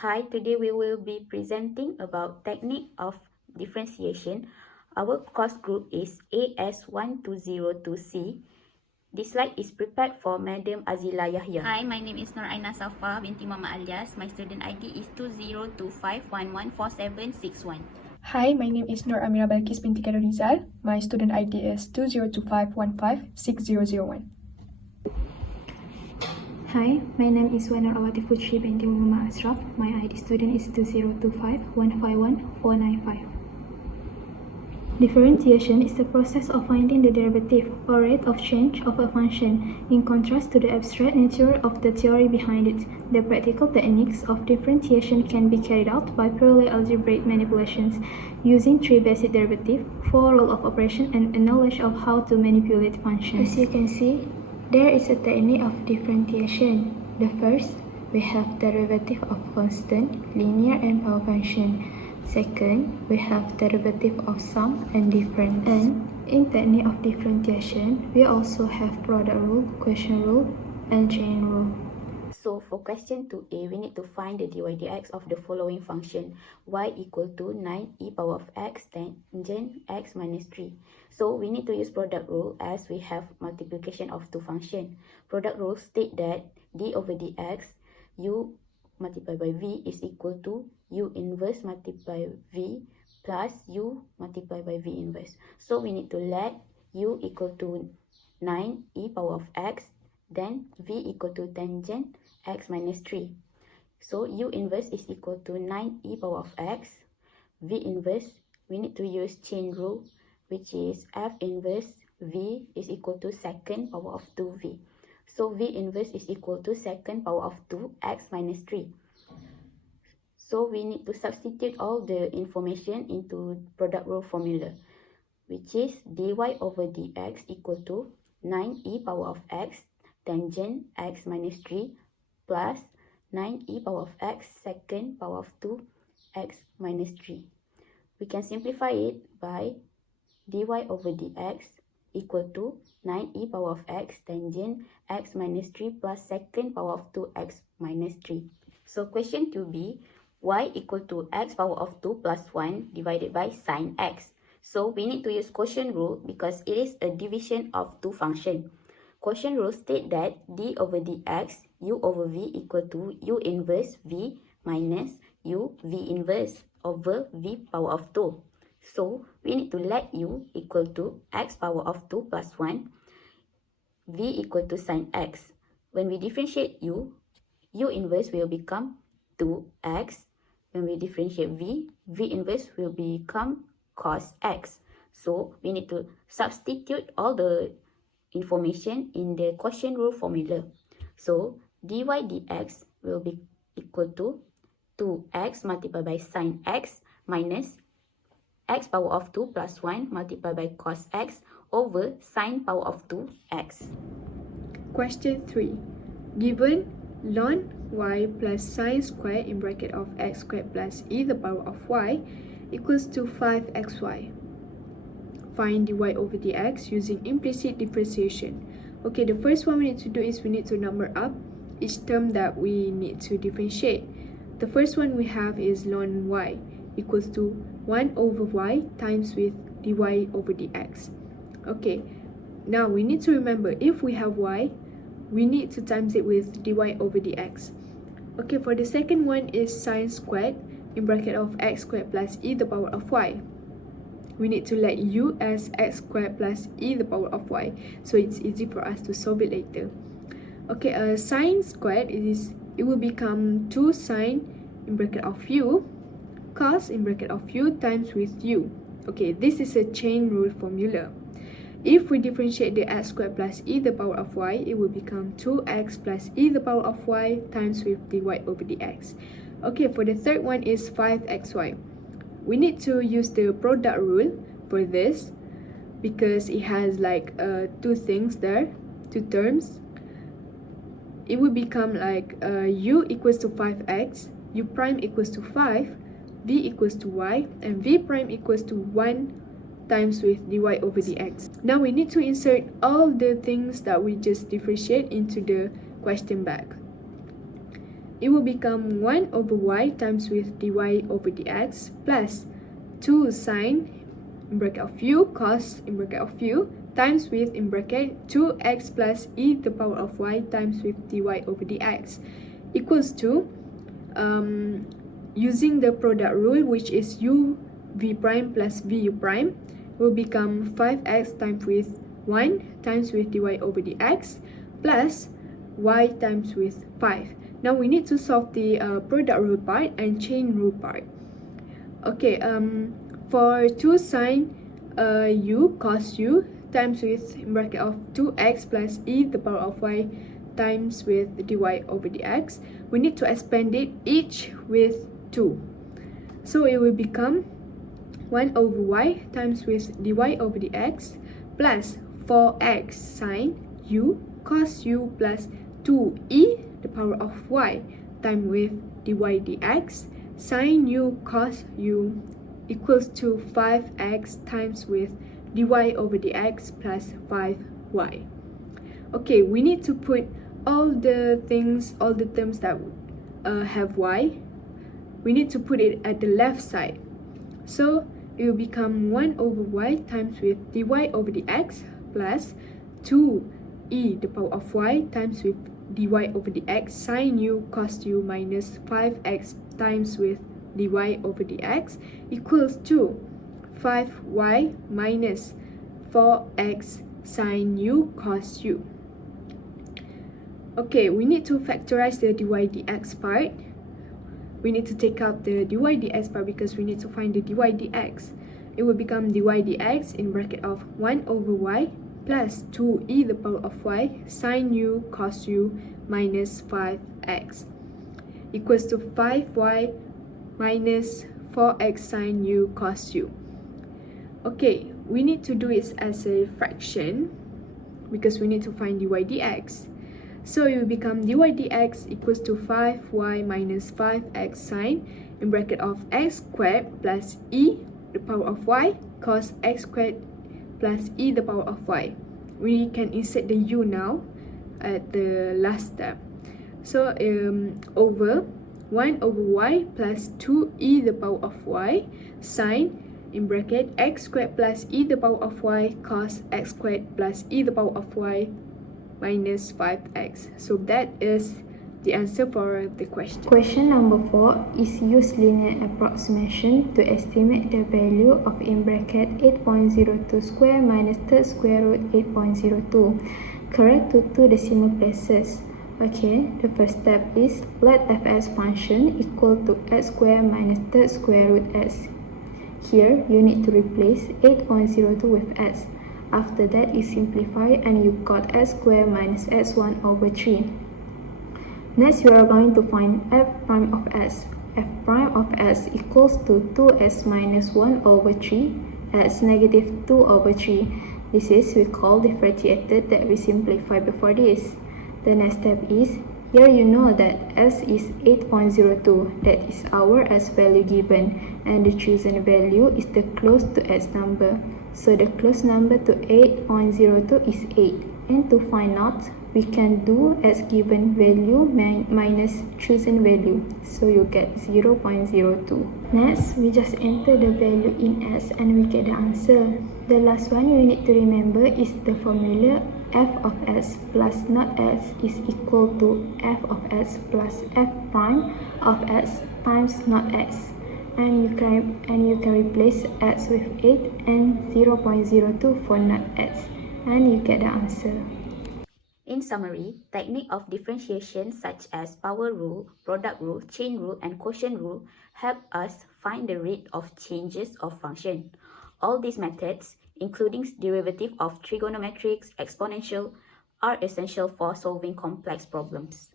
Hi, today we will be presenting about technique of differentiation. Our course group is AS1202C. This slide is prepared for Madam Azila Yahya. Hi, my name is Nur Aina Safa binti Mama Alias. My student ID is 2025114761. Hi, my name is Nur Amira Balkis binti Kadorizal. My student ID is 2025156001. Hi, my name is Wanur Awati Putri binti Muhammad Ashraf. My ID student is 2025151495. Differentiation is the process of finding the derivative or rate of change of a function, in contrast to the abstract nature of the theory behind it. The practical techniques of differentiation can be carried out by purely algebraic manipulations using 3 basic derivatives, 4 rules of operation, and a knowledge of how to manipulate functions. As you can see, there is a technique of differentiation. The first, we have derivative of constant, linear, and power function. Second, we have derivative of sum and difference. And in technique of differentiation, we also have product rule, quotient rule, and chain rule. So for question 2a, we need to find the dy dx of the following function. Y equal to 9e power of x tangent x minus 3. So we need to use product rule as we have multiplication of two functions. Product rule state that d over dx, u multiplied by v is equal to u inverse multiplied by v plus u multiplied by v inverse. So we need to let u equal to 9e power of x, then v equal to tangent x minus 3. So u inverse is equal to 9e power of x. V inverse, we need to use chain rule, which is f inverse v is equal to second power of 2v. So v inverse is equal to second power of 2x minus 3. So we need to substitute all the information into product rule formula, which is dy over dx equal to 9e power of x tangent x minus 3 plus 9e power of x second power of 2x minus 3. We can simplify it by dy over dx equal to 9e power of x tangent x minus 3 plus second power of 2x minus 3. So question 2b, y equal to x power of 2 plus 1 divided by sine x. So we need to use quotient rule because it is a division of two functions. Quotient rule state that d over dx, u over v equal to u inverse v minus u v inverse over v power of 2. So we need to let u equal to x power of 2 plus 1, v equal to sine x. When we differentiate u inverse will become 2x. When we differentiate v inverse will become cos x. So we need to substitute all the information in the quotient rule formula. So dy dx will be equal to 2x multiplied by sine x minus x power of 2 plus 1 multiplied by cos x over sine power of 2x. Question 3. Given ln y plus sine squared in bracket of x squared plus e the power of y equals to 5xy. Find dy over dx using implicit differentiation. Okay, the first one we need to do is we need to number up each term that we need to differentiate. The first one we have is ln y equals to 1 over y times with dy over dx. Okay, now we need to remember if we have y, we need to times it with dy over dx. Okay, for the second one is sine squared in bracket of x squared plus e the power of y. We need to let u as x squared plus e the power of y, so it's easy for us to solve it later. Okay, sine squared it will become 2 sine in bracket of u cos in bracket of u times with u. Okay, this is a chain rule formula. If we differentiate the x squared plus e the power of y, it will become 2x plus e the power of y times with dy over dx. Okay, for the third one is 5xy. We need to use the product rule for this because it has like two things there, two terms. It will become like u equals to 5x, u prime equals to 5, v equals to y, and v prime equals to 1 times with dy over dx. Now we need to insert all the things that we just differentiate into the question bag. it will become 1 over y times with dy over dx plus 2 sine in bracket of u cos in bracket of u times with in bracket 2x plus e to the power of y times with dy over dx equals to using the product rule, which is u v prime plus vu prime, will become 5x times with 1 times with dy over dx plus y times with 5. Now we need to solve the product rule part and chain rule part. Okay, for 2 sine u cos u times with in bracket of 2x plus e to the power of y times with dy over dx, we need to expand it each with 2. So it will become 1 over y times with dy over dx plus 4x sine u cos u plus 2e the power of y times with dy dx sine u cos u equals to 5x times with dy over dx plus 5y. Okay, we need to put all the terms that have y, we need to put it at the left side. So it will become 1 over y times with dy over dx plus 2e the power of y times with dy over dx sine u cos u minus 5x times with dy over dx equals to 5y minus 4x sine u cos u. Okay, we need to factorize the dy dx part. We need to take out the dy dx part because we need to find the dy dx. It will become dy dx in bracket of 1 over y plus 2e the power of y sine u cos u minus 5x equals to 5y minus 4x sine u cos u. Okay, we need to do it as a fraction because we need to find dy dx. So it will become dy dx equals to 5y minus 5x sine in bracket of x squared plus e the power of y cos x squared plus e the power of y. We can insert the u now at the last step. So over 1 over y plus 2e the power of y sine in bracket x squared plus e the power of y cos x squared plus e the power of y minus 5x. So that is the answer for the question. Question number 4 is use linear approximation to estimate the value of in bracket 8.02 square minus third square root 8.02. Correct to 2 decimal places. Okay, the first step is let fs function equal to x square minus third square root s. Here, you need to replace 8.02 with s. After that, you simplify and you got s squared minus s1 over 3. Next, you are going to find f prime of s. F prime of s equals to 2s minus 1 over 3 as negative 2 over 3. This is we call differentiated that we simplify before this. The next step is, here you know that s is 8.02, that is our s value given, and the chosen value is the close to s number. So the close number to 8.02 is 8. And to find out, we can do as given value minus chosen value. So you get 0.02. Next, we just enter the value in s and we get the answer. The last one you need to remember is the formula f of s plus not s is equal to f of s plus f prime of s times not s. And you can replace s with 8 and 0.02 for not s, and you get the answer. In summary, technique of differentiation such as power rule, product rule, chain rule, and quotient rule help us find the rate of changes of function. All these methods, including derivative of trigonometrics, exponential, are essential for solving complex problems.